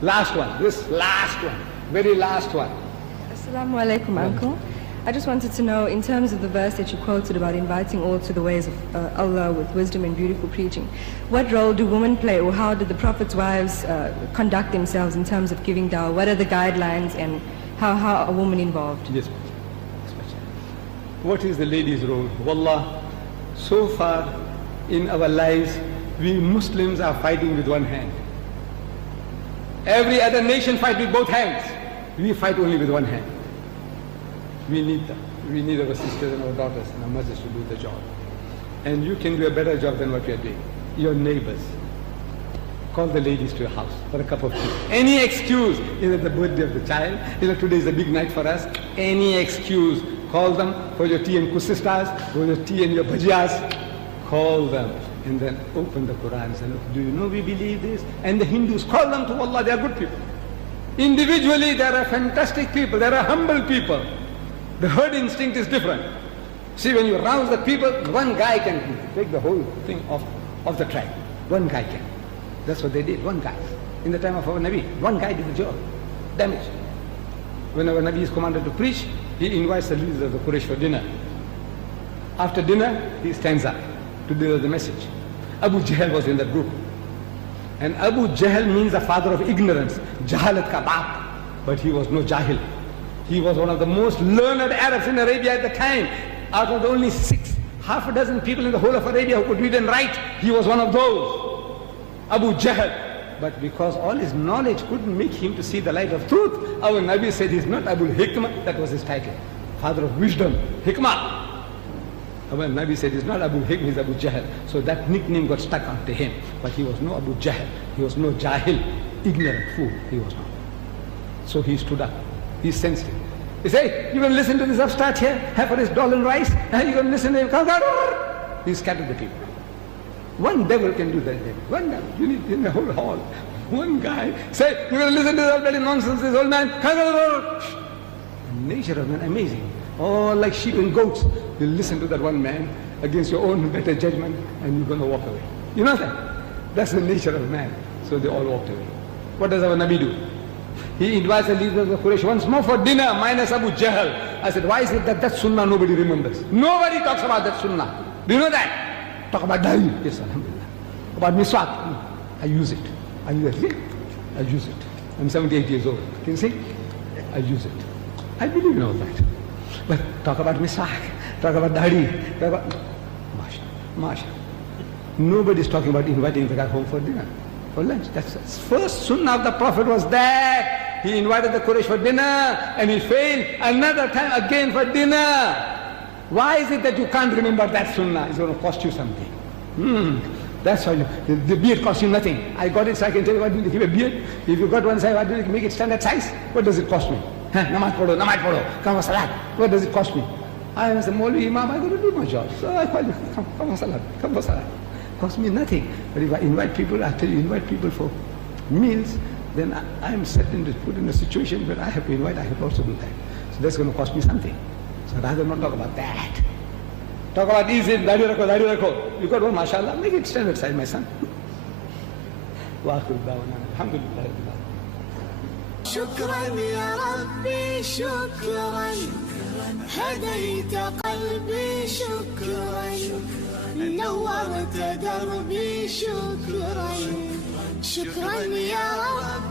Last one, this last one, very last one. Assalamu alaikum, uncle. I just wanted to know, in terms of the verse that you quoted about inviting all to the ways of Allah with wisdom and beautiful preaching, what role do women play, or how did the Prophet's wives conduct themselves in terms of giving dawah? What are the guidelines, and how are women involved? Yes. What is the lady's role? Wallah, so far in our lives, we Muslims are fighting with one hand. Every other nation fights with both hands. We fight only with one hand. We need our sisters and our daughters and our mothers to do the job. And you can do a better job than what we are doing. Your neighbors. Call the ladies to your house for a cup of tea. Any excuse, either the birthday of the child, either today is a big night for us, any excuse, call them for your tea and kusistas, for your tea and your bhajias, call them. And then open the Quran and say, look, do you know we believe this? And the Hindus, call them to Allah, they are good people. Individually, there are fantastic people, there are humble people. The herd instinct is different. See, when you rouse the people, one guy can take the whole thing off the track. One guy can. That's what they did, one guy. In the time of our Nabi, one guy did the job. Damage. When our Nabi is commanded to preach, he invites the leaders of the Quraysh for dinner. After dinner, he stands up to deliver the message. Abu Jahl was in that group. And Abu Jahl means the father of ignorance. Jahalat ka baap. But he was no jahil. He was one of the most learned Arabs in Arabia at the time. Out of the only half a dozen people in the whole of Arabia who could read and write, he was one of those. Abu Jahl. But because all his knowledge couldn't make him to see the light of truth, our Nabi said he's not Abu Hikmah, that was his title. Father of wisdom, Hikmah. Our Nabi said he's not Abu Hikmah, he's Abu Jahl. So that nickname got stuck onto him. But he was no Abu Jahl. He was no Jahil, ignorant fool. He was not. So he stood up. He sensed it. He said, you're going to listen to this upstart here, have for his doll and rice, and you're going to listen to him. He scattered the people. One devil can do that. One devil. You need in the whole hall. One guy say, you're going to listen to this bloody nonsense, this old man. The nature of man, amazing. Oh, like sheep and goats. You listen to that one man against your own better judgment, and you're going to walk away. You know that? That's the nature of man. So they all walked away. What does our Nabi do? He invites the leaders of the Quraysh once more for dinner, minus Abu Jahl. I said, why is it that sunnah nobody remembers? Nobody talks about that sunnah. Do you know that? Talk about dari. Yes, alhamdulillah. About miswak. I use it. I use it. I use it. I'm 78 years old. Can you see? I use it. I believe in all that. But talk about miswak. Talk about dari. Talk about... Masha. Nobody's talking about inviting the guy home for dinner. For lunch. That's the first sunnah of the Prophet was that. He invited the Quraysh for dinner and he failed another time again for dinner. Why is it that you can't remember that sunnah? It's going to cost you something. That's why the beard costs you nothing. I got it so I can tell you why did you keep a beard. If you got one size, why did you make it standard size? What does it cost me? Namaz podo, come for salat. What does it cost me? I was the Maulvi Imam, I got to do my job. So I call you, come for salat, come for salat. Cost me nothing. But if I invite people, after you invite people for meals, then I am certain to put in a situation where I have to invite, I have to also do that. So that's going to cost me something. So rather not talk about that. Talk about easy, dari rakho. You got one, mashallah, make it standard size, my son. Wa akhir da'wana, alhamdulillah. شكرا يا ربي شكرا هديت قلبي شكرا نورت دربي شكرا شكرا يا رب